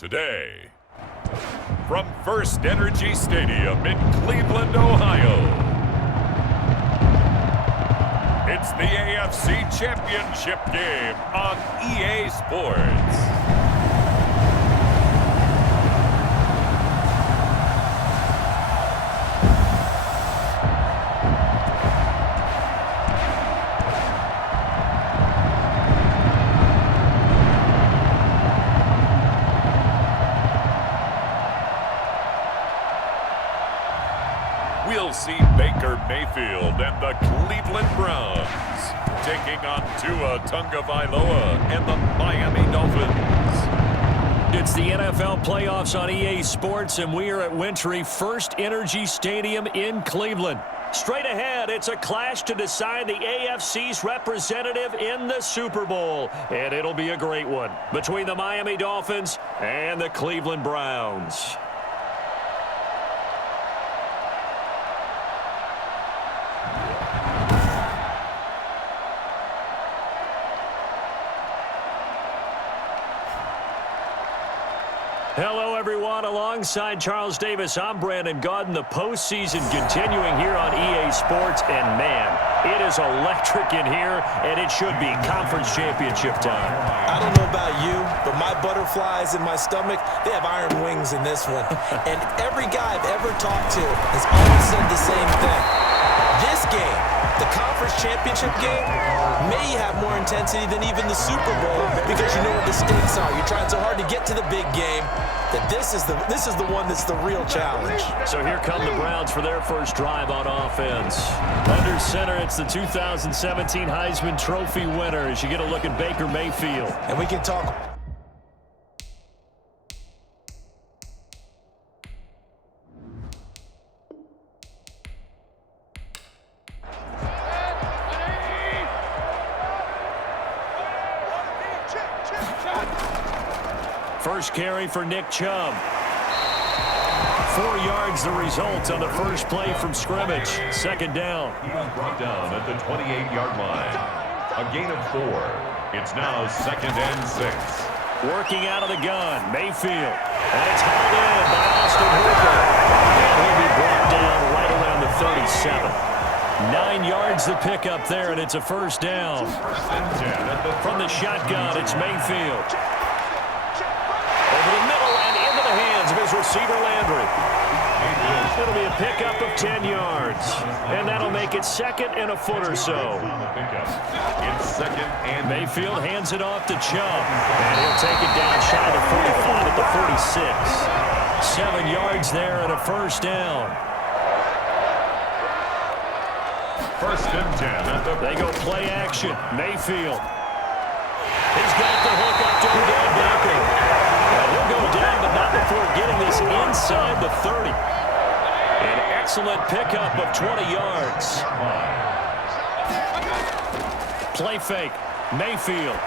Today, from First Energy Stadium in Cleveland, Ohio, it's the AFC Championship game on EA Sports. We'll see Baker Mayfield and the Cleveland Browns taking on Tua Tagovailoa and the Miami Dolphins. It's the NFL playoffs on EA Sports, and we are at Wintry First Energy Stadium in Cleveland. Straight ahead, it's a clash to decide the AFC's representative in the Super Bowl, and it'll be a great one between the Miami Dolphins and the Cleveland Browns. Hello, everyone. Alongside Charles Davis, I'm Brandon Gaudin. The postseason continuing here on EA Sports, and man, it is electric in here, and it should be conference championship time. I don't know about you, but my butterflies in my stomach, they have iron wings in this one. And every guy I've ever talked to has always said the same thing. This game, the conference championship game, may have more intensity than even the Super Bowl because you know what the stakes are. You're trying so hard to get to the big game that this is the one that's the real challenge. So here come the Browns for their first drive on offense. Under center, it's the 2017 Heisman Trophy winner as you get a look at Baker Mayfield. And we can talk. First carry for Nick Chubb. 4 yards the result on the first play from scrimmage. Second down. He was brought down at the 28-yard line. A gain of 4. It's now 2nd and 6. Working out of the gun, Mayfield. And it's hauled in by Austin Hooper. And he'll be brought down right around the 37. 9 yards the pickup there, and it's a first down. From the shotgun, it's Mayfield. Over the middle and into the hands of his receiver, Landry. It'll be a pickup of 10 yards. And that'll make it 2nd and a foot or so. It's 2nd and Mayfield hands it off to Chubb. And he'll take it down shy of the 45 at the 46. 7 yards there and a first down. 1st and 10. They go play action. Mayfield. He's got the hook up to Odell Beckham. He'll go down, but not before getting this inside the 30. An excellent pickup of 20 yards. Play fake. Mayfield.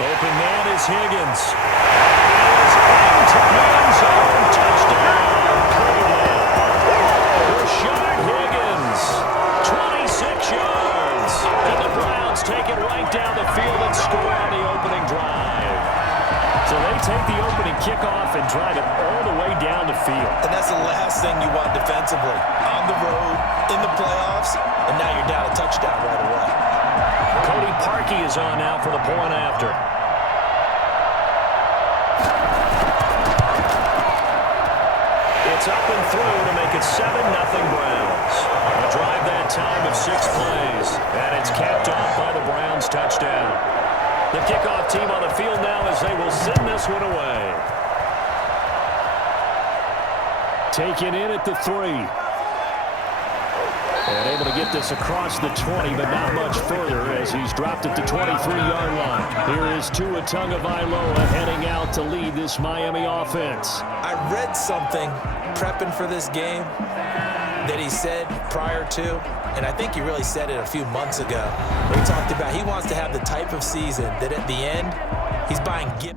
Open man is Higgins. He is into the end zone. Touchdown, Cleveland. Rashard Higgins. 26 yards. And the Browns take it right down the field and score on the opening drive. So they take the opening kickoff and drive it all the way down the field. And that's the last thing you want defensively. On the road, in the playoffs, and now you're down a touchdown right away. Cody Parkey is on now for the point after. It's up and through to make it 7-0 Browns. A drive that time of 6 plays, and it's capped off by the Browns touchdown. The kickoff team on the field now as they will send this one away. Taken in at the 3. And able to get this across the 20, but not much further as he's dropped at the 23-yard line. Here is Tua Tagovailoa heading out to lead this Miami offense. I read something prepping for this game that he said prior to, and I think he really said it a few months ago, where he talked about he wants to have the type of season that at the end, he's buying gifts.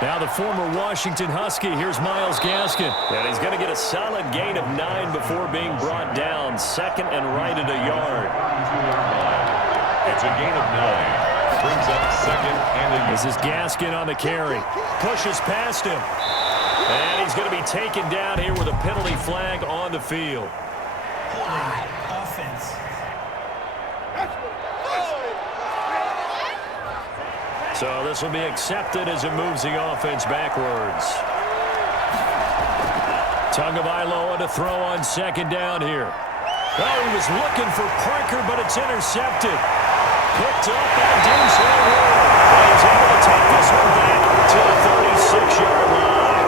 Now the former Washington Husky, here's Myles Gaskin. And he's going to get a solid gain of 9 before being brought down. Second and right at a yard. It's a gain of 9. Brings up second and a yard. This is Gaskin on the carry. Pushes past him. And he's going to be taken down here with a penalty flag on the field. Offense. So this will be accepted as it moves the offense backwards. Tagovailoa to throw on second down here. Oh, he was looking for Parker, but it's intercepted. Picked up by Denzel Ward. He's able to take this one back to the 36-yard line.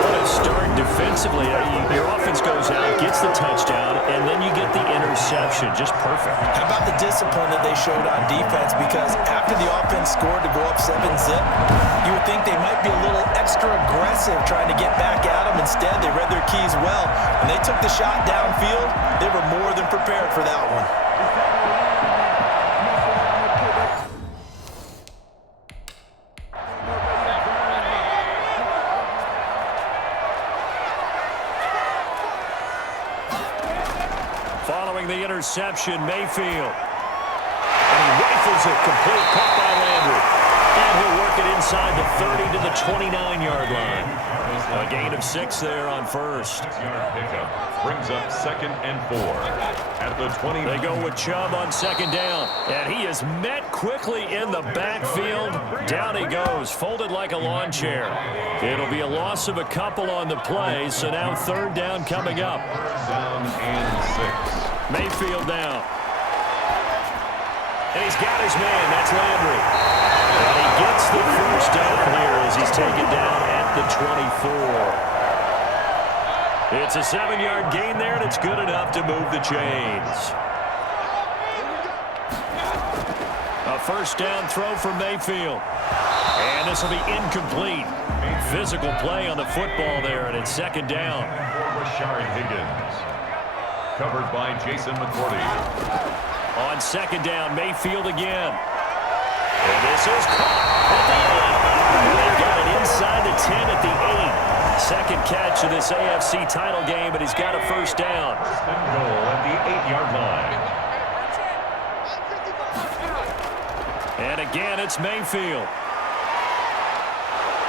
What a start defensively. Your offense goes out, gets the touchdown, and then you get the interception. Just perfect. How about the discipline that they showed on defense? Because after the offense scored to go up 7-zip, you would think they might be a little extra aggressive trying to get back at them. Instead, they read their keys well. When they took the shot downfield, they were more than prepared for that one. Following the interception, Mayfield. And he rifles it, complete cut by Landry. And he'll work it inside the 30 to the 29-yard line. A gain of 6 there on first. Pickup brings up second and 4 at the 20. They go with Chubb on second down. And he is met quickly in the backfield. Down he goes, folded like a lawn chair. It'll be a loss of a couple on the play, so now third down coming up. Down and 6. Mayfield down. And he's got his man. That's Landry. And he gets the first down here as he's taken down at the 24. It's a 7-yard gain there, and it's good enough to move the chains. A first down throw for Mayfield. And this will be incomplete. Physical play on the football there, and it's second down. Rashard Higgins. Covered by Jason McCourty. On second down, Mayfield again. And this is caught at the 8. And they've got it inside the 10 at the 8. Second catch of this AFC title game, but he's got a first down. And goal at the 8-yard line. And again, it's Mayfield.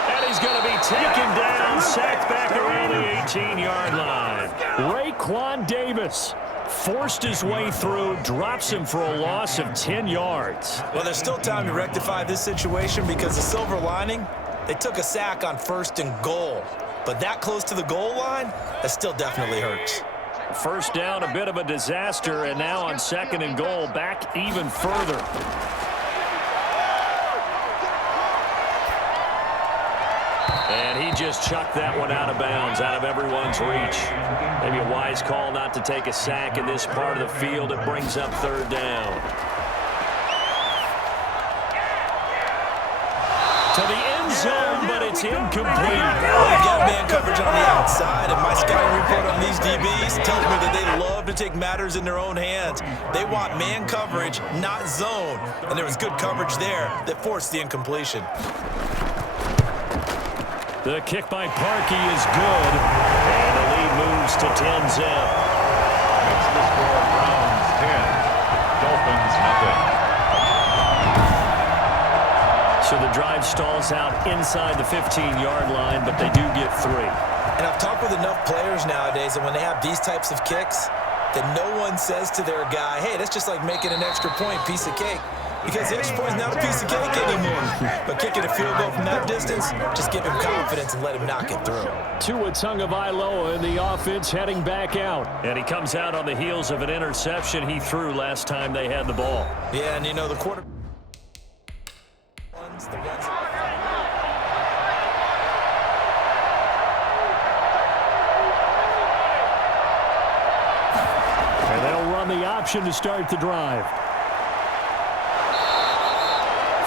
And he's going to be taken down, sacked back around the 18-yard line. Raekwon Davis forced his way through, drops him for a loss of 10 yards. Well, there's still time to rectify this situation because the silver lining, they took a sack on first and goal. But that close to the goal line, that still definitely hurts. First down, a bit of a disaster, and now on second and goal, back even further. And he just chucked that one out of bounds, out of everyone's reach. Maybe a wise call not to take a sack in this part of the field. It brings up third down. To the end zone, but it's incomplete. Well, you got man coverage on the outside, and my scouting report on these DBs tells me that they love to take matters in their own hands. They want man coverage, not zone. And there was good coverage there that forced the incompletion. The kick by Parkey is good, and the lead moves to 10-zip. That's the score. Browns 10, Dolphins nothing. So the drive stalls out inside the 15-yard line, but they do get 3. And I've talked with enough players nowadays, and when they have these types of kicks, that no one says to their guy, hey, that's just like making an extra point, piece of cake. Because the extra point is not a piece of cake anymore. But kicking a field goal from that distance, just give him confidence and let him knock it through. Tua Tagovailoa in the offense heading back out. And he comes out on the heels of an interception he threw last time they had the ball. Yeah, and you know, the quarterback. And they'll run the option to start the drive.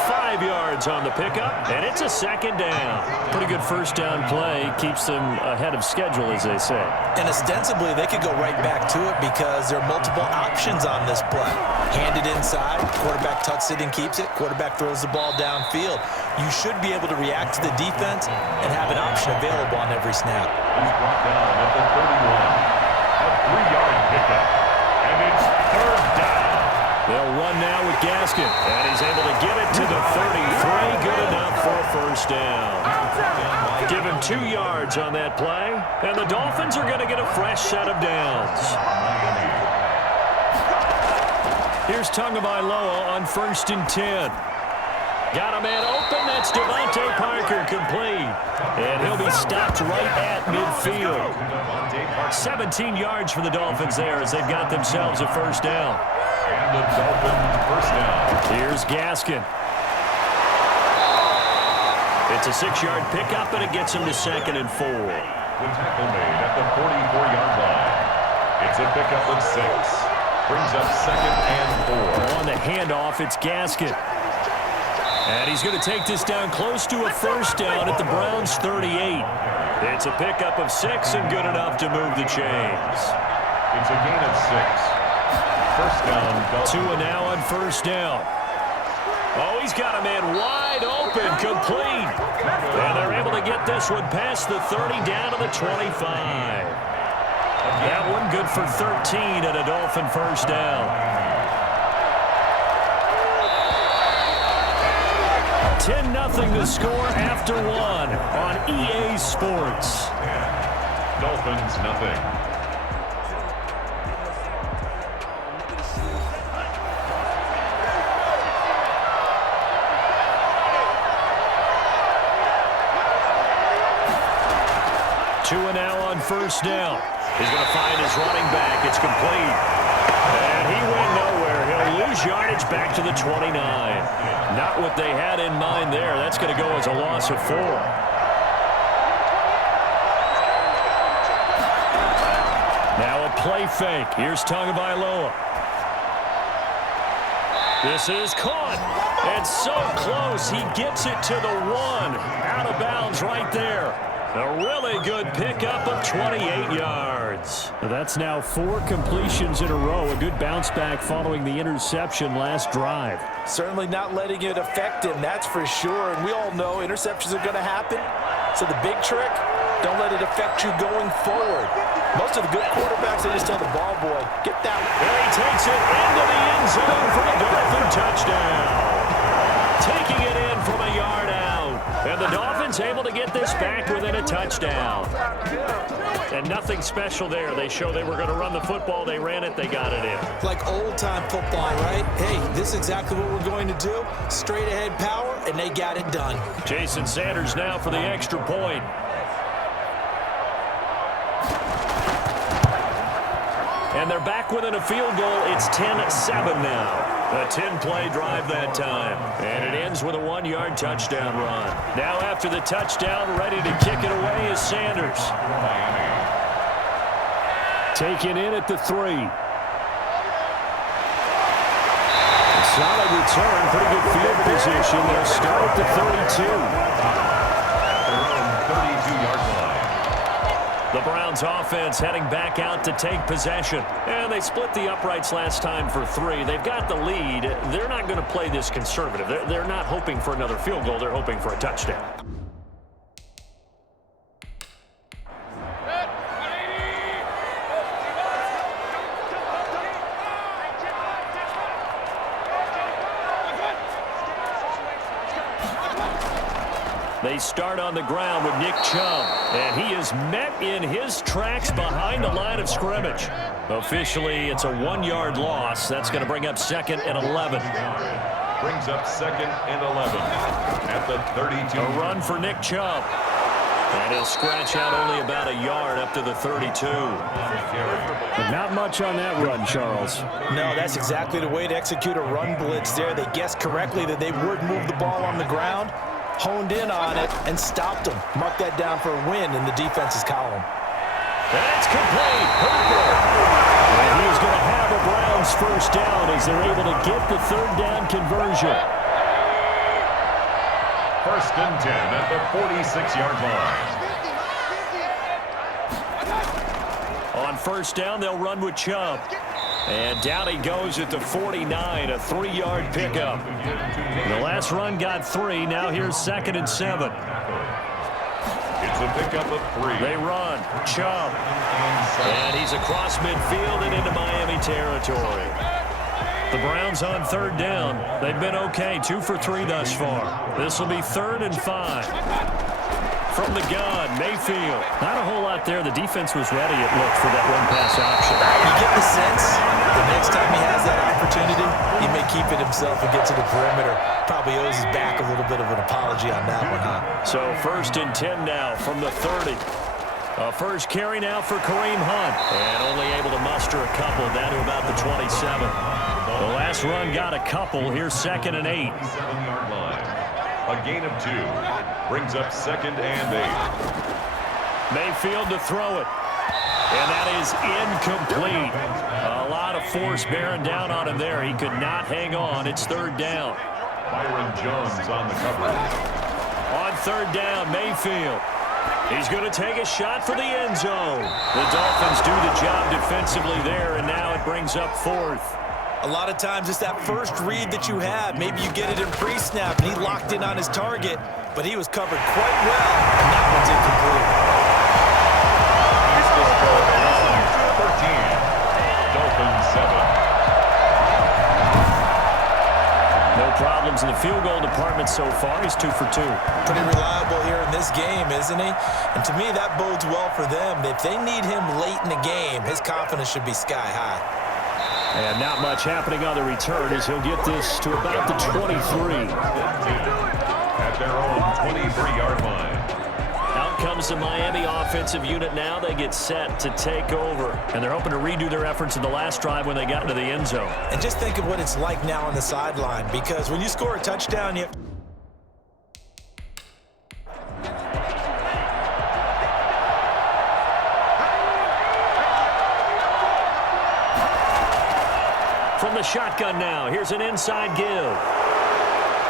5 yards on the pickup, and it's a second down. Pretty good first down play. Keeps them ahead of schedule, as they say. And ostensibly, they could go right back to it because there are multiple options on this play. Hand it inside, quarterback tucks it and keeps it, quarterback throws the ball downfield. you should be able to react to the defense and have an option available on every snap. He's brought down at the 31. A 3-yard pickup. And it's third down. They'll run now with Gaskin. And he's able to get it to the 33. Good enough for a first down. Give him 2 yards on that play. And the Dolphins are going to get a fresh set of downs. Here's Tagovailoa on 1st and 10. Got a man open. That's Devontae Parker complete. And he'll be stopped right at midfield. 17 yards for the Dolphins there as they've got themselves a first down. And the Dolphins first down. Here's Gaskin. It's a 6-yard pickup, and it gets him to 2nd and 4. The tackle made at the 44-yard line. It's a pickup of 6. Brings up 2nd and 4. On the handoff, it's Gaskin. And he's going to take this down close to a first down at the Browns' 38. It's a pickup of 6 and good enough to move the chains. It's a gain of 6. First down. Tua now on first down. Oh, he's got a man wide open, complete. And they're able to get this one past the 30 down to the 25. That one good for 13 at a Dolphin first down. 10-0 the score after 1 on EA Sports. Dolphins nothing. Tua now on first down. He's going to find his running back. It's complete. And he went nowhere. He'll lose yardage back to the 29. Not what they had in mind there. That's going to go as a loss of 4. Now a play fake. Here's Tagovailoa. This is caught. And so close. He gets it to the 1. Out of bounds right there. A really good pickup of 28 yards. That's now 4 completions in a row. A good bounce back following the interception last drive. Certainly not letting it affect him, that's for sure. And we all know interceptions are going to happen. So the big trick, don't let it affect you going forward. Most of the good quarterbacks, they just tell the ball boy, get that. There he takes it into the end zone for a Dolphin touchdown. Taking it in from a yard out. And the Dolphins able to get this back within a touchdown. And nothing special there. They showed they were going to run the football. They ran it. They got it in. Like old-time football, right? Hey, this is exactly what we're going to do. Straight-ahead power, and they got it done. Jason Sanders now for the extra point. And they're back within a field goal. It's 10-7 now. A 10-play drive that time. And it ends with a 1-yard touchdown run. Now after the touchdown, ready to kick it away is Sanders. Taken in at the 3. A solid return. Pretty good field position. They'll start at the 32. Their own 32-yard line. The Browns offense heading back out to take possession. And they split the uprights last time for 3. They've got the lead. They're not going to play this conservative. They're not hoping for another field goal. They're hoping for a touchdown. They start on the ground with Nick Chubb, and he is met in his tracks behind the line of scrimmage. Officially, it's a 1-yard loss. That's going to bring up 2nd and 11. Brings up 2nd and 11 at the 32. A run for Nick Chubb. And he'll scratch out only about a yard up to the 32. But not much on that run, Charles. No, that's exactly the way to execute a run blitz there. They guessed correctly that they would move the ball on the ground, honed in on it, and stopped them. Mark that down for a win in the defense's column. That's complete. Hooper. And he is going to have a Browns first down as they're able to get the 3rd down conversion. 1st and 10 at the 46-yard line. On first down, they'll run with Chubb. And down he goes at the 49, a 3-yard pickup. The last run got 3. Now here's 2nd and 7. It's a pickup of 3. They run. Chubb. And he's across midfield and into Miami territory. The Browns on 3rd down. They've been okay, 2 for 3 thus far. This will be 3rd and 5. From the gun, Mayfield. Not a whole lot there. The defense was ready, it looked, for that run-pass option. You get the sense the next time he has that opportunity, he may keep it himself and get to the perimeter. Probably owes his back a little bit of an apology on that one, huh? So 1st and 10 now from the 30. First carry now for Kareem Hunt. And only able to muster a couple down to about the 27. The last run got a couple. Here's 2nd and 8. 7-yard line. A gain of 2. Brings up 2nd and 8. Mayfield to throw it. And that is incomplete. A lot of force bearing down on him there. He could not hang on. It's 3rd down. Byron Jones on the coverage. On 3rd down, Mayfield. He's going to take a shot for the end zone. The Dolphins do the job defensively there, and now it brings up 4th. A lot of times it's that first read that you have. Maybe you get it in pre-snap, and he locked in on his target, but he was covered quite well, and that one's incomplete. Here's the score. 13. Dolphins 7. No problems in the field goal department so far. He's 2 for 2. Pretty reliable here in this game, isn't he? And to me, that bodes well for them. If they need him late in the game, his confidence should be sky high. And not much happening on the return as he'll get this to about the 23. At their own 23-yard line. Out comes the Miami offensive unit now. They get set to take over. And they're hoping to redo their efforts in the last drive when they got into the end zone. And just think of what it's like now on the sideline, because when you score a touchdown, you have from the shotgun now. Here's an inside give.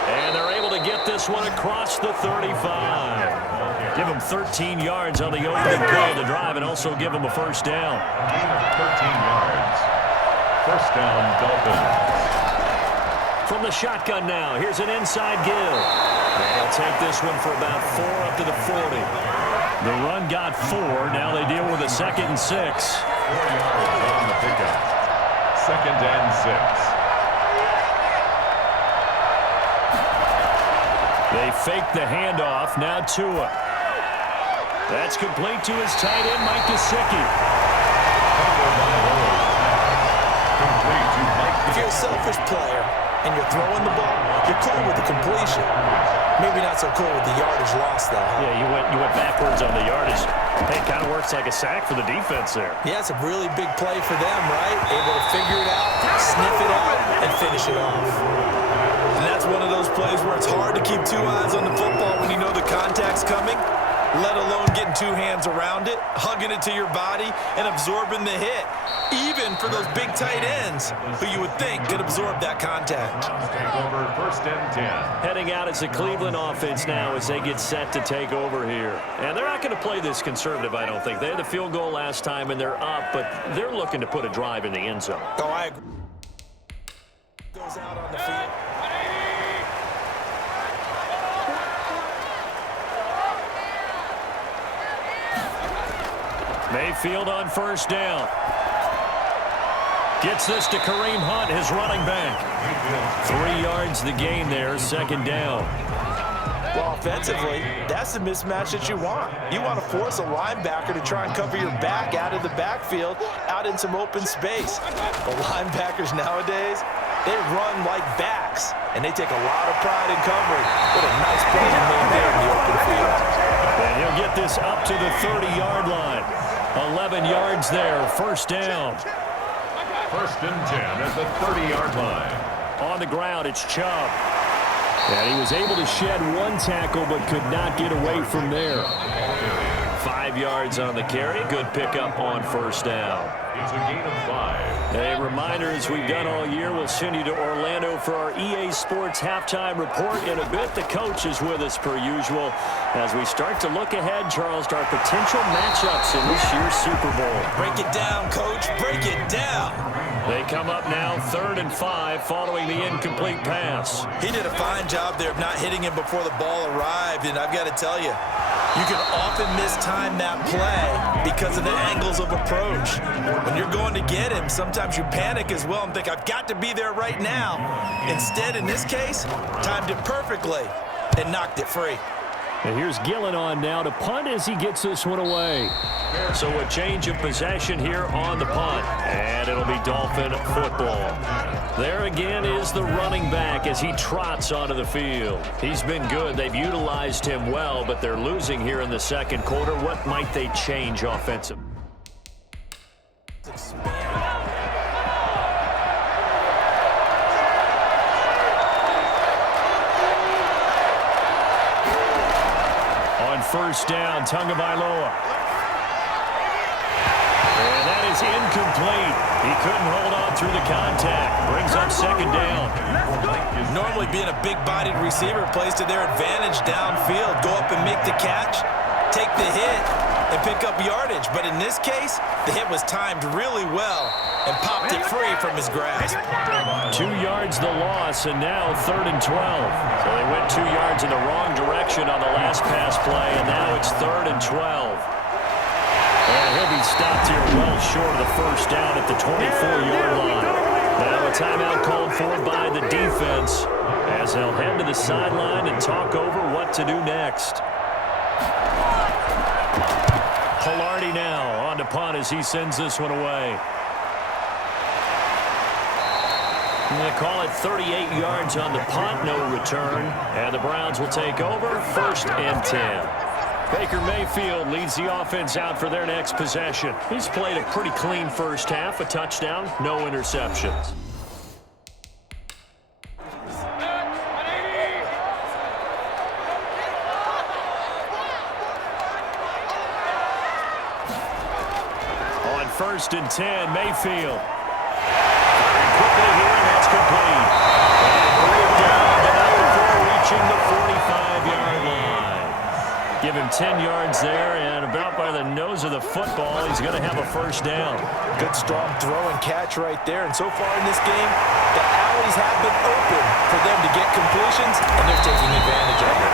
And they're able to get this one across the 35. Give them 13 yards on the opening play of the drive and also give them a 1st down. Gain of 13 yards. 1st down, Dolphins. From the shotgun now. Here's an inside give. And they'll take this one for about 4 up to the 40. The run got 4. Now they deal with a 2nd and 6. 4 yards on the pickup. 2nd and 6. They fake the handoff. Now Tua. That's complete to his tight end, Mike Gesicki. If you're a selfish player and you're throwing the ball, you're cool with the completion. Maybe not so cool with the yardage loss, though. Huh? Yeah, you went backwards on the yardage. Hey, it kind of works like a sack for the defense there. Yeah, it's a really big play for them, right? Able to figure it out, sniff it out, and finish it off. And that's one of those plays where it's hard to keep 2 eyes on the football when you know the contact's coming, let alone getting 2 hands around it, hugging it to your body, and absorbing the hit. Even for those big tight ends who you would think could absorb that contact. Take over 1st and 10. Heading out as the Cleveland offense now as they get set to take over here. And they're not going to play this conservative, I don't think. They had the field goal last time, and they're up, but they're looking to put a drive in the end zone. Oh, I agree. Goes out on the field. Mayfield on 1st down. Gets this to Kareem Hunt, his running back. 3 yards the gain there, 2nd down. Well, offensively, that's the mismatch that you want. You want to force a linebacker to try and cover your back out of the backfield, out in some open space. The linebackers nowadays, they run like backs, and they take a lot of pride in covering. What a nice play he made there in the open field. And he'll get this up to the 30-yard line. 11 yards there, 1st down. 1st and 10 at the 30-yard line. On the ground, it's Chubb. And he was able to shed 1 tackle but could not get away from there. 5 yards on the carry. Good pickup on 1st down. It's a gain of 5. A reminder, as we've done all year, we'll send you to Orlando for our EA Sports halftime report in a bit. The coach is with us per usual as we start to look ahead, Charles, to our potential matchups in this year's Super Bowl. Break it down, Coach. Break it down. They come up now 3rd and 5 following the incomplete pass. He did a fine job there of not hitting him before the ball arrived, and I've got to tell you, you can often mistime that play because of the angles of approach. When you're going to get him, sometimes you panic as well and think, I've got to be there right now. Instead, in this case, timed it perfectly and knocked it free. And here's Gillen on now to punt as he gets this one away. So a change of possession here on the punt, and it'll be Dolphin football. There again is the running back as he trots onto the field. He's been good. They've utilized him well, but they're losing here in the second quarter. What might they change offensively? On first down, Tagovailoa. And that is incomplete. He couldn't hold on through the contact. Brings up second down. Normally being a big-bodied receiver plays to their advantage downfield. Go up and make the catch, take the hit, and pick up yardage. But in this case, the hit was timed really well and popped it free from his grasp. 2 yards the loss, and now 3rd and 12. So they went 2 yards in the wrong direction on the last pass play, and now it's 3rd and 12. And he'll be stopped here well short of the first down at the 24-yard line. Now a timeout called for by the defense as they'll head to the sideline and talk over what to do next. Pilardi now on to punt as he sends this one away. They call it 38 yards on the punt, no return. And the Browns will take over 1st and 10. Baker Mayfield leads the offense out for their next possession. He's played a pretty clean first half, a touchdown, no interceptions. On 1st and 10, Mayfield. Quickly here, and that's complete. And down, but not before reaching the 45-yard line. Give him 10 yards there, and about by the nose of the football, he's going to have a first down. Good, strong throw and catch right there. And so far in this game, the alleys have been open for them to get completions, and they're taking advantage of it.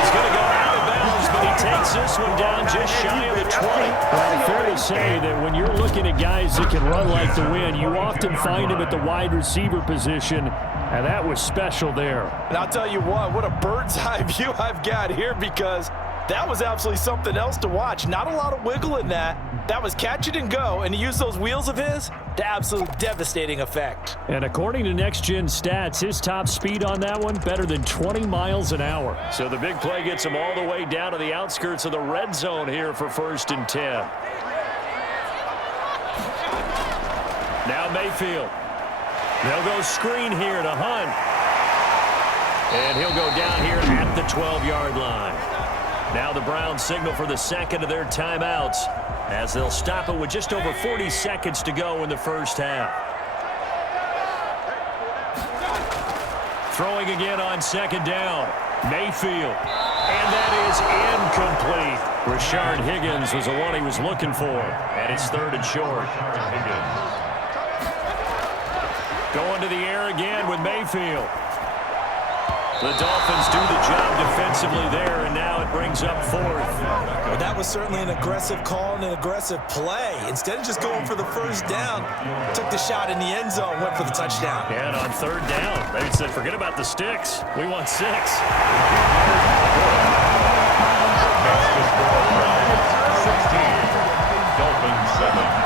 He's going to go out of bounds, but he takes this one down just shy of the 20. Well, fair to say that when you're looking at guys that can run like the wind, you often find them at the wide receiver position, and that was special there. And I'll tell you what a bird's eye view I've got here, because that was absolutely something else to watch. Not a lot of wiggle in that. That was catch it and go, and he used those wheels of his to absolute devastating effect. And according to Next Gen Stats, his top speed on that one, better than 20 miles an hour. So the big play gets him all the way down to the outskirts of the red zone here for 1st and 10. Now Mayfield. They'll go screen here to Hunt. And he'll go down here at the 12-yard line. Now the Browns signal for the second of their timeouts as they'll stop it with just over 40 seconds to go in the first half. Throwing again on 2nd down. Mayfield. And that is incomplete. Rashard Higgins was the one he was looking for. And it's 3rd and short. Going to the air again with Mayfield. The Dolphins do the job defensively there, and now it brings up 4th. Well, that was certainly an aggressive call and an aggressive play. Instead of just going for the first down, took the shot in the end zone, went for the touchdown. And on 3rd down, they said, forget about the sticks. We want 6. Dolphins 7.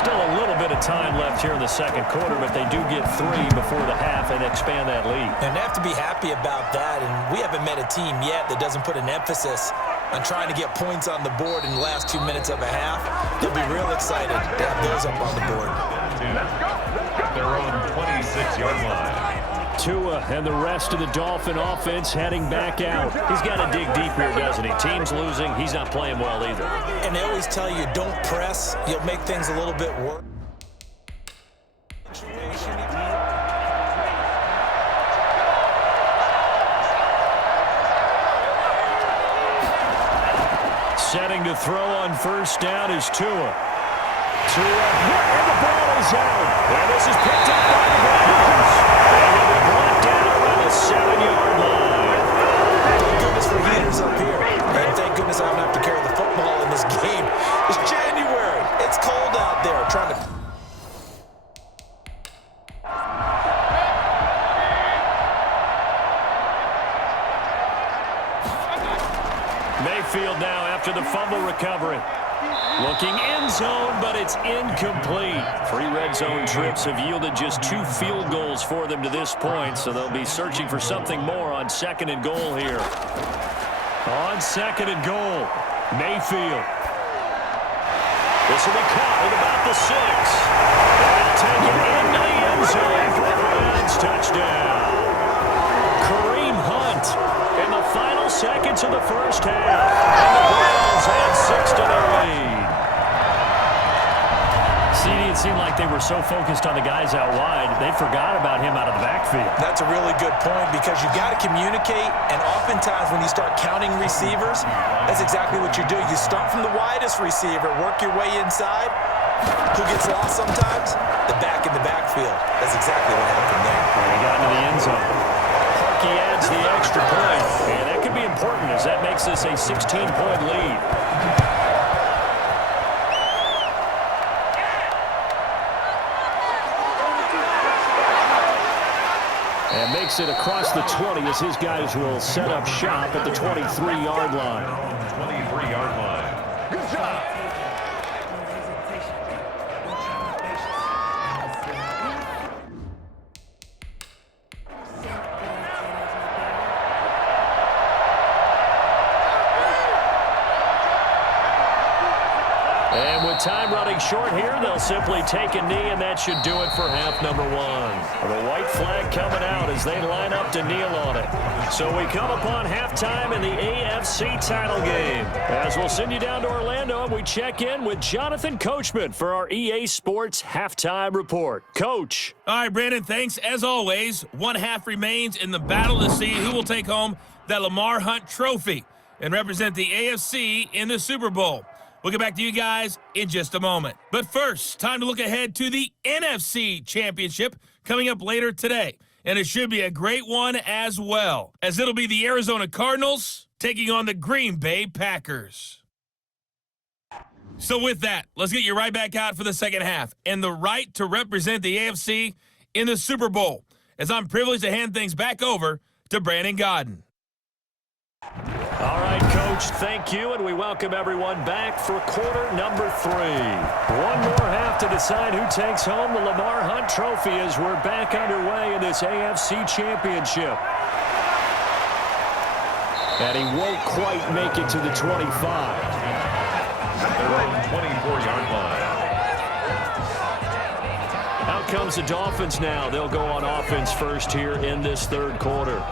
Still a little bit of time left here in the second quarter, but they do get 3 before the half and expand that lead. And they have to be happy about that, and we haven't met a team yet that doesn't put an emphasis on trying to get points on the board in the last 2 minutes of a half. They'll be real excited to have those up on the board. At their own 26-yard line. Tua and the rest of the Dolphin offense heading back out. He's got to dig deep here, doesn't he? Team's losing. He's not playing well either. And they always tell you, don't press. You'll make things a little bit worse. Setting to throw on 1st down is Tua. To and the ball is out. And this is picked up by the Browns. And will be brought down around the 7-yard line. Thank goodness for heaters up here. And thank goodness I don't have to carry the football in this game. It's January. It's cold out there. Trying to... Mayfield now after the fumble recovery. Looking end zone, but it's incomplete. 3 red zone trips have yielded just 2 field goals for them to this point, so they'll be searching for something more on 2nd and goal here. On 2nd and goal, Mayfield. This will be caught at about the 6. They'll take it into the end zone for a Browns touchdown. Kareem Hunt in the final seconds of the first half. And the Browns had 6 to their lead. CD, it seemed like they were so focused on the guys out wide, they forgot about him out of the backfield. That's a really good point because you got to communicate, and oftentimes when you start counting receivers, that's exactly what you do. You start from the widest receiver, work your way inside. Who gets lost sometimes? The back in the backfield. That's exactly what happened there. And he got into the end zone. He adds the extra point, and that could be important as that makes this a 16-point lead. And makes it across the 20 as his guys will set up shop at the 23-yard line. 23-yard line. Good job. And with time running short here, they'll simply take a knee, and that should do it for half number 1. The white flag coming out as they line up to kneel on it. So we come upon halftime in the AFC title game. As we'll send you down to Orlando, and we check in with Jonathan Coachman for our EA Sports Halftime Report. Coach. All right, Brandon, thanks. As always, 1 half remains in the battle to see who will take home that Lamar Hunt trophy and represent the AFC in the Super Bowl. We'll get back to you guys in just a moment. But first, time to look ahead to the NFC Championship coming up later today. And it should be a great one as well, as it'll be the Arizona Cardinals taking on the Green Bay Packers. So with that, let's get you right back out for the second half and the right to represent the AFC in the Super Bowl, as I'm privileged to hand things back over to Brandon Godden. All right, Coach, thank you, and we welcome everyone back for quarter number 3. One more half to decide who takes home the Lamar Hunt trophy as we're back underway in this AFC Championship. And he won't quite make it to the 25. They're on 24-yard line. Out comes the Dolphins now. They'll go on offense first here in this third quarter.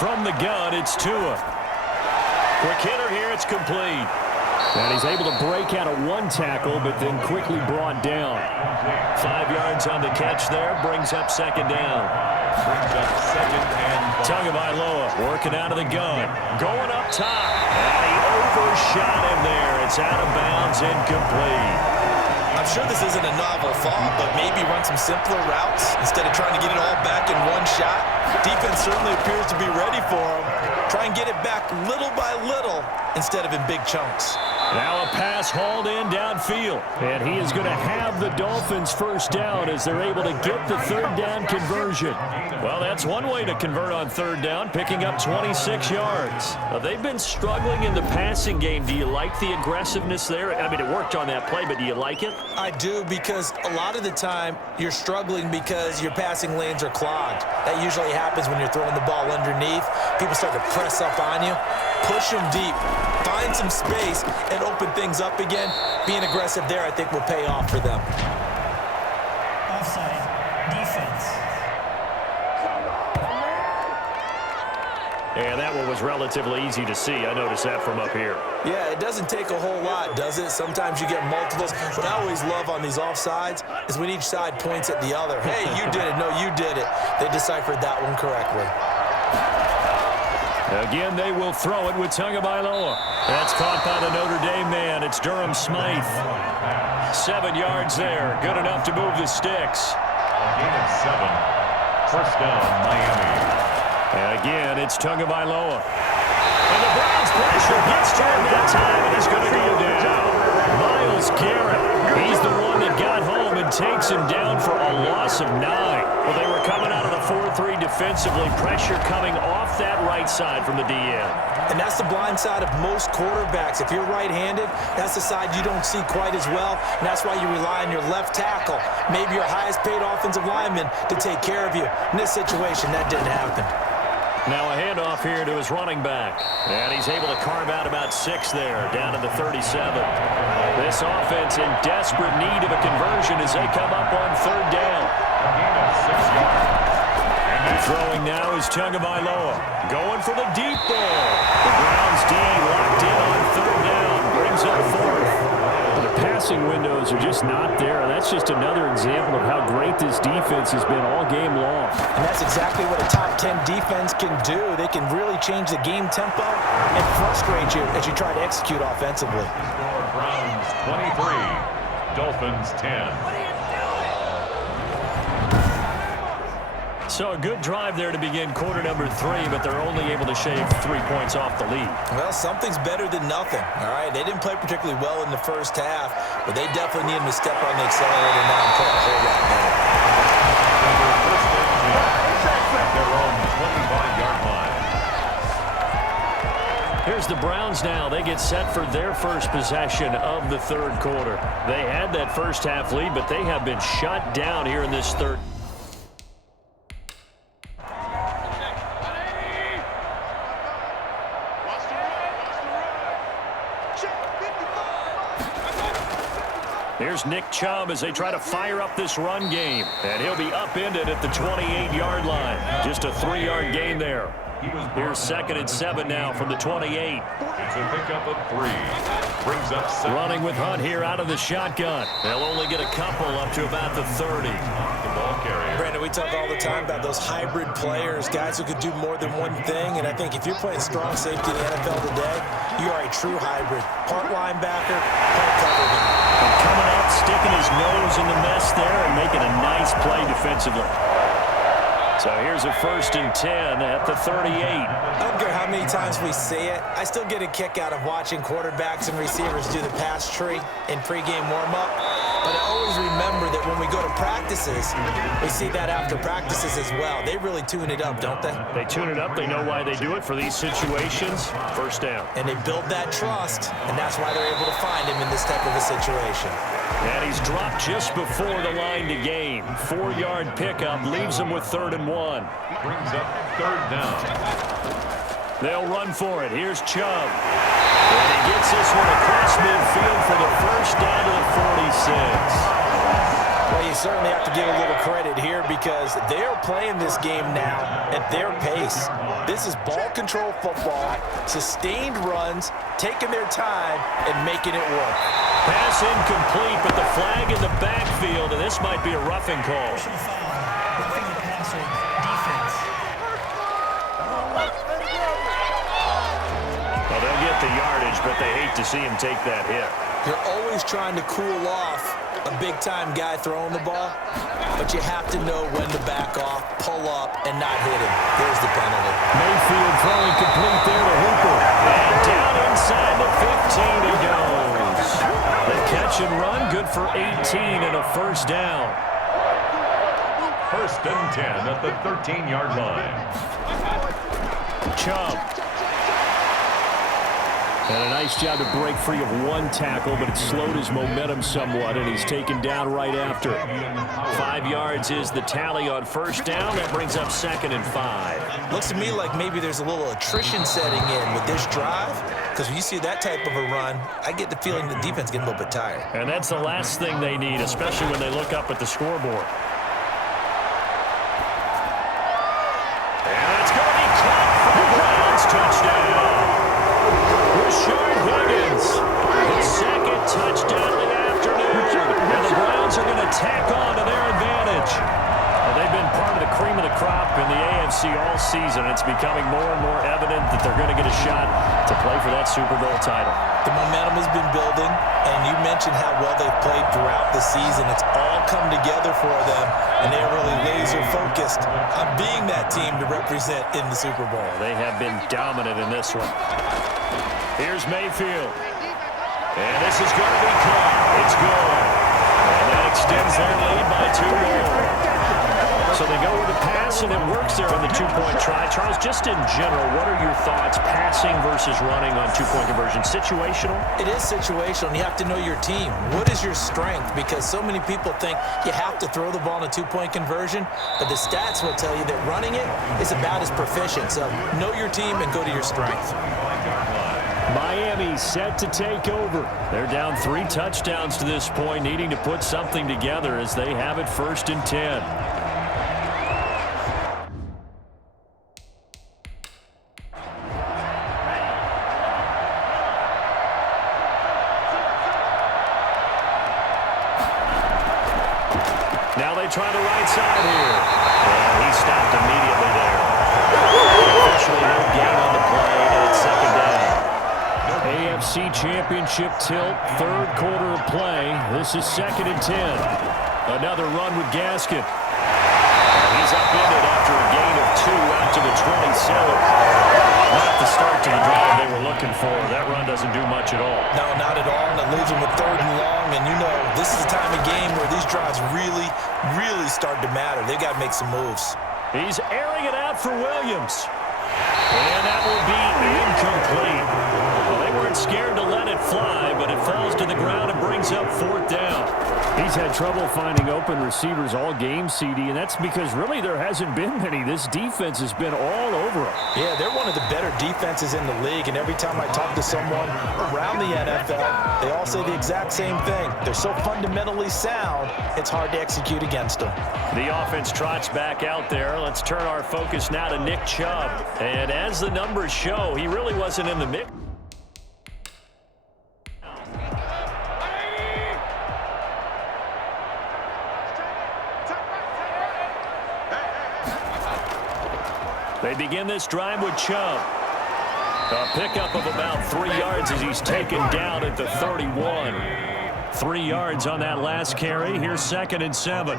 From the gun, it's Tua. Quick hitter here, it's complete. And he's able to break out of 1 tackle, but then quickly brought down. 5 yards on the catch there, brings up second down. Brings up second and 5. Tagovailoa working out of the gun. Going up top. And he overshot him there. It's out of bounds, incomplete. I'm sure this isn't a novel thought, but maybe run some simpler routes instead of trying to get it all back in 1 shot. Defense certainly appears to be ready for him. Try and get it back little by little instead of in big chunks. Now a pass hauled in downfield. And he is going to have the Dolphins first down as they're able to get the third down conversion. Well, that's one way to convert on third down, picking up 26 yards. They've been struggling in the passing game. Do you like the aggressiveness there? I mean, it worked on that play, but do you like it? I do, because a lot of the time you're struggling because your passing lanes are clogged. That usually happens when you're throwing the ball underneath. People start to press up on you. Push them deep. Find some space and open things up again. Being aggressive there, I think, will pay off for them. Offside. Defense. And that one was relatively easy to see. I noticed that from up here. Yeah, it doesn't take a whole lot, does it? Sometimes you get multiples. What I always love on these offsides is when each side points at the other. Hey, you did it. No, you did it. They deciphered that one correctly. Again, they will throw it with Tagovailoa. That's caught by the Notre Dame man. It's Durham Smythe. 7 yards there. Good enough to move the sticks. A gain of 7. First down, Miami. And again, it's Tagovailoa. And the Browns pressure gets to him that time, and he's going to go down. Myles Garrett, he's the one that got home and takes him down for a loss of 9. Well, they were coming out of the 4-3 defensively. Pressure coming off that right side from the DN. And that's the blind side of most quarterbacks. If you're right-handed, that's the side you don't see quite as well, and that's why you rely on your left tackle, maybe your highest-paid offensive lineman, to take care of you. In this situation, that didn't happen. Now a handoff here to his running back. And he's able to carve out about 6 there, down to the 37. This offense in desperate need of a conversion as they come up on 3rd down. A gain of 6 yards. Throwing now is Tagovailoa. Going for the deep ball. The Browns D locked in on 3rd down. Brings up 4th. The passing windows are just not there. That's just another example of how great this defense has been all game long. And that's exactly what a top 10 defense can do. They can really change the game tempo and frustrate you as you try to execute offensively. Score Browns 23, Dolphins 10. So a good drive there to begin quarter number 3, but they're only able to shave 3 points off the lead. Well, something's better than nothing, all right? They didn't play particularly well in the first half, but they definitely need them to step on the accelerator now and play a whole lot better. Their own 25-yard line. Here's the Browns now. They get set for their first possession of the 3rd quarter. They had that first half lead, but they have been shut down here in this 3rd. Here's Nick Chubb as they try to fire up this run game. And he'll be upended at the 28-yard line. Just a 3-yard gain there. Here's 2nd and 7 now from the 28. It's a pickup of 3. Brings up 7. Running with Hunt here out of the shotgun. They'll only get a couple up to about the 30. The ball carrier. Brandon, we talk all the time about those hybrid players, guys who could do more than one thing. And I think if you're playing strong safety in the NFL today, you are a true hybrid. Part linebacker, part cover guy. And coming up, sticking his nose in the mess there and making a nice play defensively. So here's a 1st and 10 at the 38. I don't care how many times we say it, I still get a kick out of watching quarterbacks and receivers do the pass tree in pregame warm-up. But I always remember that when we go to practices, we see that after practices as well. They really tune it up, don't they? They tune it up. They know why they do it for these situations. 1st down. And they build that trust, and that's why they're able to find him in this type of a situation. And he's dropped just before the line to gain. 4-yard pickup leaves him with 3rd and 1. Brings up 3rd down. They'll run for it. Here's Chubb. And he gets this one across midfield for the 1st down to the 46. Well, you certainly have to give a little credit here because they're playing this game now at their pace. This is ball control football, sustained runs, taking their time, and making it work. Pass incomplete, but the flag in the backfield, and this might be a roughing call. Well, they'll get the yardage, but they hate to see him take that hit. You're always trying to cool off a big-time guy throwing the ball, but you have to know when to back off, pull up, and not hit him. There's the penalty. Mayfield throwing complete there to Hooper. And down inside the 15 he goes. The catch and run, good for 18 and a 1st down. 1st and 10 at the 13-yard line. Chubb. And a nice job to break free of 1 tackle, but it slowed his momentum somewhat, and he's taken down right after. 5 yards is the tally on 1st down. That brings up 2nd and 5. Looks to me like maybe there's a little attrition setting in with this drive, because when you see that type of a run, I get the feeling the defense getting a little bit tired. And that's the last thing they need, especially when they look up at the scoreboard. And it's going to be caught for the Browns. Rashard Higgins. His second touchdown of the afternoon. And the Browns are going to tack on to their advantage. Well, they've been part of the cream of the crop in the AFC all season. It's becoming more and more evident that they're going to get a shot to play for that Super Bowl title. The momentum has been building, and you mentioned how well they've played throughout the season. It's all come together for them, and they're really laser-focused on being that team to represent in the Super Bowl. They have been dominant in this one. Here's Mayfield. And this is going to be caught. It's good. And that extends their lead by 2 more. So they go with the pass, and it works there on the two-point try. Charles, just in general, what are your thoughts, passing versus running on two-point conversion? Situational? It is situational, and you have to know your team. What is your strength? Because so many people think you have to throw the ball in a two-point conversion, but the stats will tell you that running it is about as proficient. So know your team and go to your strength. Miami set to take over. They're down 3 touchdowns to this point, needing to put something together as they have it 1st and 10. Now they try the right side here. And he stopped immediately there. Officially no gain on the play, and it's 2nd down. AFC Championship tilt, 3rd quarter of play. This is 2nd and 10. Another run with Gaskin. He's upended after a gain of 2 out to the 27. Not the start to the drive they were looking for. That run doesn't do much at all. No, not at all, and it leaves them with 3rd and long. And you know, this is the time of game where these drives really start to matter. They've got to make some moves. He's airing it out for Williams. And that will be incomplete. Well, they weren't scared to let it fly, but it falls to the ground and brings up 4th down. He's had trouble finding open receivers all game, CD, and that's because really there hasn't been many. This defense has been all over him. Yeah, they're one of the better defenses in the league, and every time I talk to someone around the NFL, they all say the exact same thing. They're so fundamentally sound, it's hard to execute against them. The offense trots back out there. Let's turn our focus now to Nick Chubb. And as the numbers show, he really wasn't in the mix. They begin this drive with Chubb. A pickup of about 3 yards as he's taken down at the 31. 3 yards on that last carry. Here's 2nd and 7.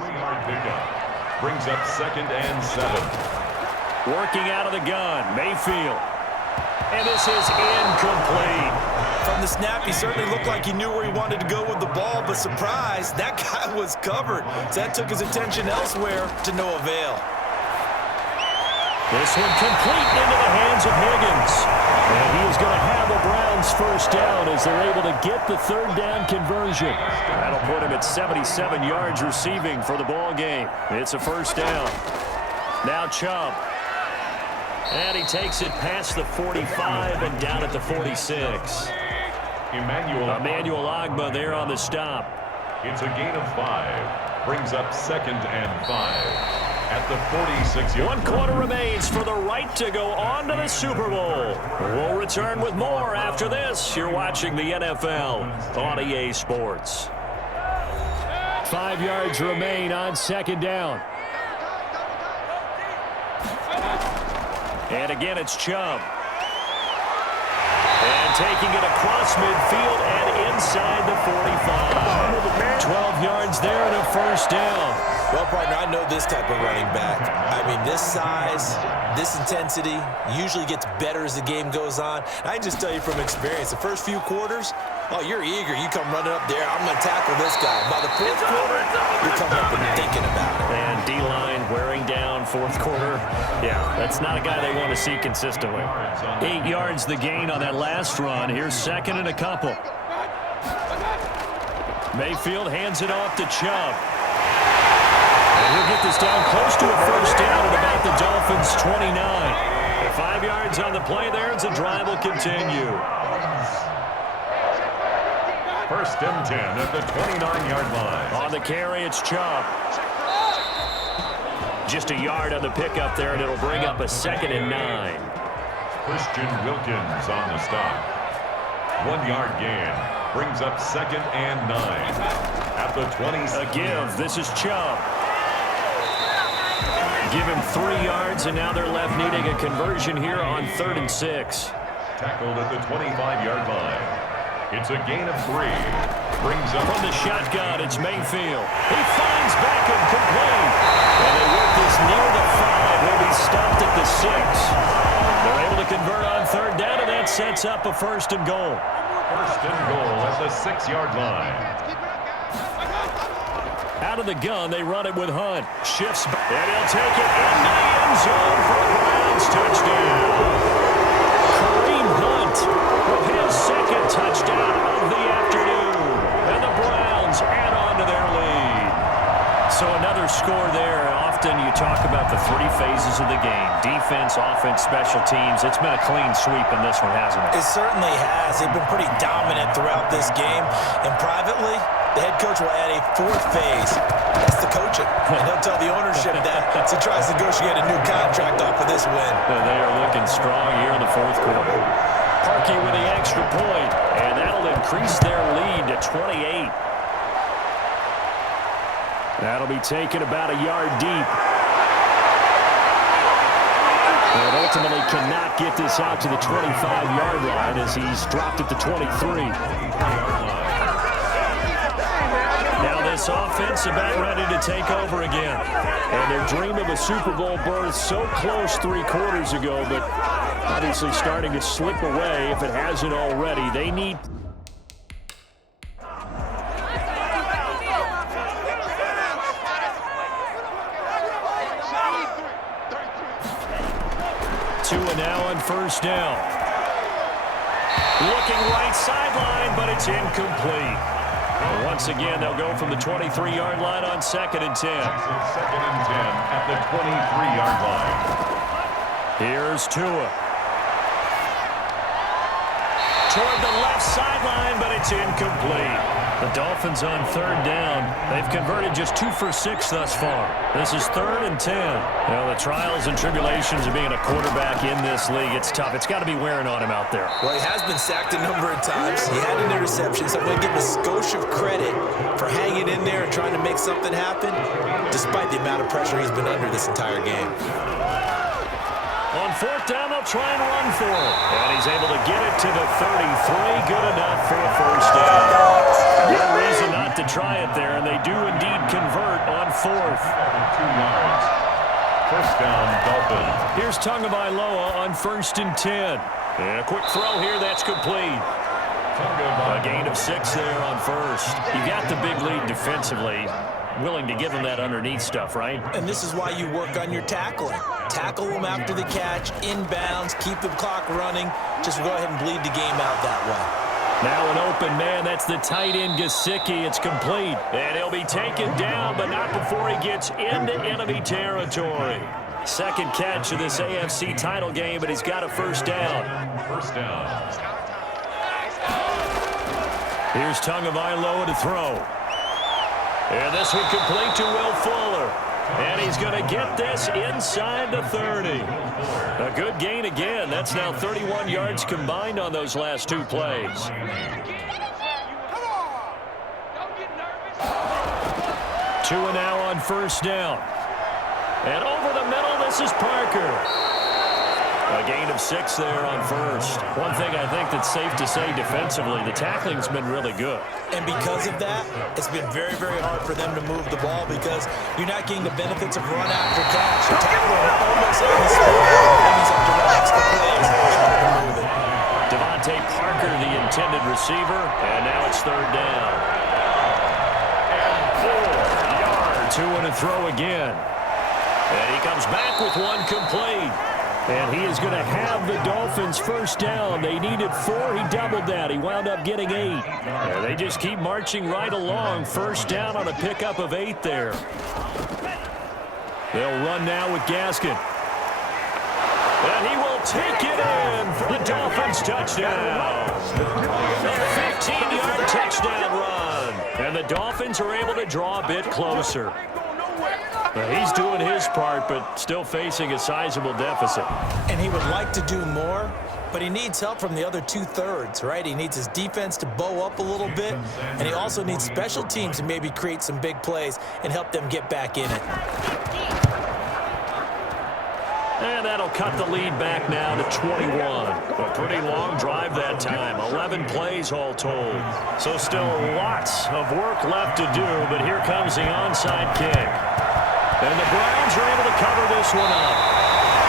Brings up 2nd and 7. Working out of the gun, Mayfield. And this is incomplete. From the snap, he certainly looked like he knew where he wanted to go with the ball, but surprise, that guy was covered. So that took his attention elsewhere to no avail. This one complete into the hands of Higgins. And he is going to have the Browns 1st down as they're able to get the 3rd down conversion. That'll put him at 77 yards receiving for the ball game. It's a 1st down. Now Chubb. And he takes it past the 45 and down at the 46. Emmanuel Ogbah there on the stop. It's a gain of 5. Brings up 2nd and 5. At the 46-yard 1 quarter remains for the right to go on to the Super Bowl. We'll return with more after this. You're watching the NFL on EA Sports. 5 yards remain on 2nd down. And again, it's Chubb. And taking it across midfield and inside the 45. 12 yards there and a 1st down. Well, partner, I know this type of running back. I mean, this size, this intensity usually gets better as the game goes on. I can just tell you from experience, the first few quarters, oh, you're eager. You come running up there, I'm going to tackle this guy. By the 4th quarter, you're coming up and thinking about it. And D-line wearing down 4th quarter. Yeah, that's not a guy they want to see consistently. 8 yards the gain on that last run. Here's 2nd and a couple. Mayfield hands it off to Chubb. And he'll get this down close to a 1st down at about the Dolphins' 29. 5 yards on the play there as the drive will continue. 1st and 10 at the 29-yard line. On the carry, it's Chubb. Just a yard on the pickup there, and it'll bring up a 2nd and 9. Christian Wilkins on the stop. 1-yard gain. Brings up 2nd and 9. At the 20. A give. This is Chubb. Give him 3 yards, and now they're left needing a conversion here on 3rd and 6. Tackled at the 25-yard line. It's a gain of 3. Brings up from the shotgun. It's Mayfield. He finds Beckham complete. And they work this near the 5. He'll be stopped at the 6. They're able to convert on 3rd down, and that sets up a 1st and goal. 1st and goal at the 6-yard line. Out of the gun, they run it with Hunt. Shifts back, and he'll take it into the end zone for a Browns touchdown. Kareem Hunt with his 2nd touchdown of the afternoon. And the Browns add on to their lead. So another score there. Often you talk about the 3 phases of the game. Defense, offense, special teams. It's been a clean sweep in this one, hasn't it? It certainly has. They've been pretty dominant throughout this game. And privately, the head coach will add a 4th phase. That's the coaching. And he'll tell the ownership that as he tries to negotiate a new contract off of this win. They are looking strong here in the 4th quarter. Parkey with the extra point, and that'll increase their lead to 28. That'll be taken about a yard deep. And ultimately cannot get this out to the 25-yard line as he's dropped at the 23. Now this offense about ready to take over again. And their dream of a Super Bowl berth so close 3 quarters ago, but obviously starting to slip away if it hasn't already. They need... And now on 1st down. Looking right sideline, but it's incomplete. And once again, they'll go from the 23-yard line on 2nd and 10. 2nd and 10 at the 23-yard line. Here's Tua. Toward the left sideline, but it's incomplete. The Dolphins on 3rd down. They've converted just 2 for 6 thus far. This is 3rd and 10. Well, the trials and tribulations of being a quarterback in this league, it's tough. It's got to be wearing on him out there. Well, he has been sacked a number of times. He had an interception, so I'm going to give him a skosh of credit for hanging in there and trying to make something happen, despite the amount of pressure he's been under this entire game. On 4th down, they'll try and run for it. And he's able to get it to the 33. Good enough for a 1st down. No reason not to try it there, and they do indeed convert on 4th. 2 yards. 1st down, Dolphins. Here's Tagovailoa on 1st and 10. And a quick throw here, that's complete. A gain of 6 there on 1st. You got the big lead defensively. Willing to give him that underneath stuff, right? And this is why you work on your tackling. Tackle them after the catch, inbounds, keep the clock running. Just go ahead and bleed the game out that way. Now an open man, that's the tight end Gesicki. It's complete. And he'll be taken down, but not before he gets into enemy territory. 2nd catch of this AFC title game, but he's got a 1st down. 1st down. Here's Tagovailoa to throw. And this one complete to Will Fuller. And he's going to get this inside the 30. A good gain again. That's now 31 yards combined on those last 2 plays. Tua now on 1st down. And over the middle, this is Parker. A gain of 6 there on 1st. One thing I think that's safe to say defensively, the tackling's been really good. And because of that, it's been very, very hard for them to move the ball because you're not getting the benefits of run after catch. You're tackling almost on the spot. That means you have to run extra plays to move it. Devontae Parker, the intended receiver, and now it's 3rd down. And 4 yards. Tua to throw again. And he comes back with one complete. And he is going to have the Dolphins 1st down. They needed 4. He doubled that. He wound up getting 8. And they just keep marching right along. 1st down on a pickup of 8 there. They'll run now with Gaskin. And he will take it in for the Dolphins touchdown. A 15-yard touchdown run. And the Dolphins are able to draw a bit closer. He's doing his part, but still facing a sizable deficit. And he would like to do more, but he needs help from the other two-thirds, right? He needs his defense to bow up a little bit, and he also needs special teams to maybe create some big plays and help them get back in it. And that'll cut the lead back now to 21. A pretty long drive that time, 11 plays all told. So still lots of work left to do, but here comes the onside kick. And the Browns are able to cover this one up.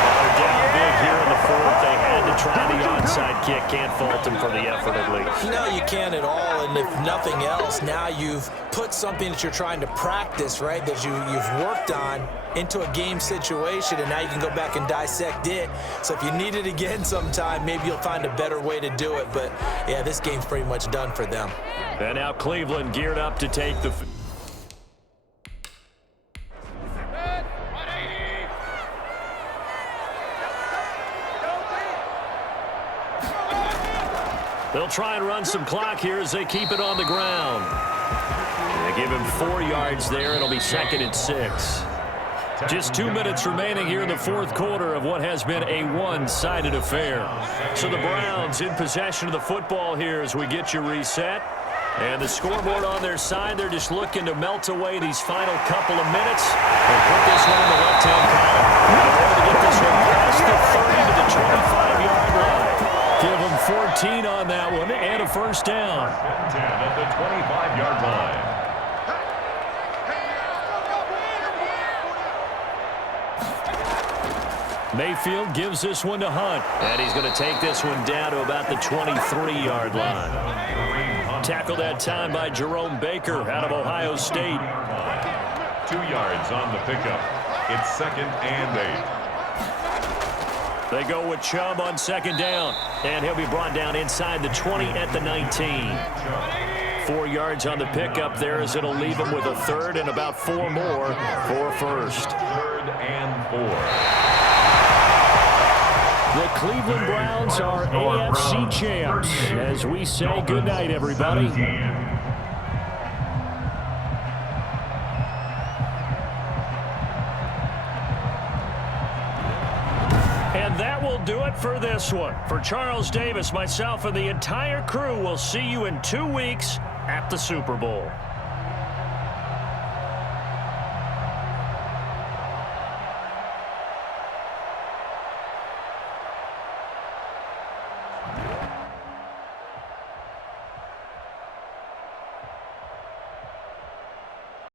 They're down big here in the fourth. They had to try the onside kick. Can't fault them for the effort at least. No, you can't at all, and if nothing else, now you've put something that you're trying to practice, right, that you've worked on into a game situation, and now you can go back and dissect it. So if you need it again sometime, maybe you'll find a better way to do it. But, yeah, this game's pretty much done for them. And now Cleveland geared up to take the... They'll try and run some clock here as they keep it on the ground. They give him 4 yards there. It'll be 2nd and 6. Just 2 minutes remaining here in the fourth quarter of what has been a one-sided affair. So the Browns in possession of the football here as we get you reset. And the scoreboard on their side, they're just looking to melt away these final couple of minutes and put this one in the left-hand column. They're to get this one past the 30 to the 25-yard line. Give them 14 on that one and a first down. 10 at the 25-yard line. Mayfield gives this one to Hunt. And he's going to take this one down to about the 23-yard line. Tackled that time by Jerome Baker out of Ohio State. 2 yards on the pickup. It's 2nd and 8. They go with Chubb on 2nd down. And he'll be brought down inside the 20 at the 19. 4 yards on the pickup there as it'll leave him with a 3rd and about 4 more for a first. 3rd and 4. The Cleveland Browns are AFC champs. As we say goodnight, everybody. And that will do it for this one. For Charles Davis, myself, and the entire crew, we'll see you in 2 weeks at the Super Bowl.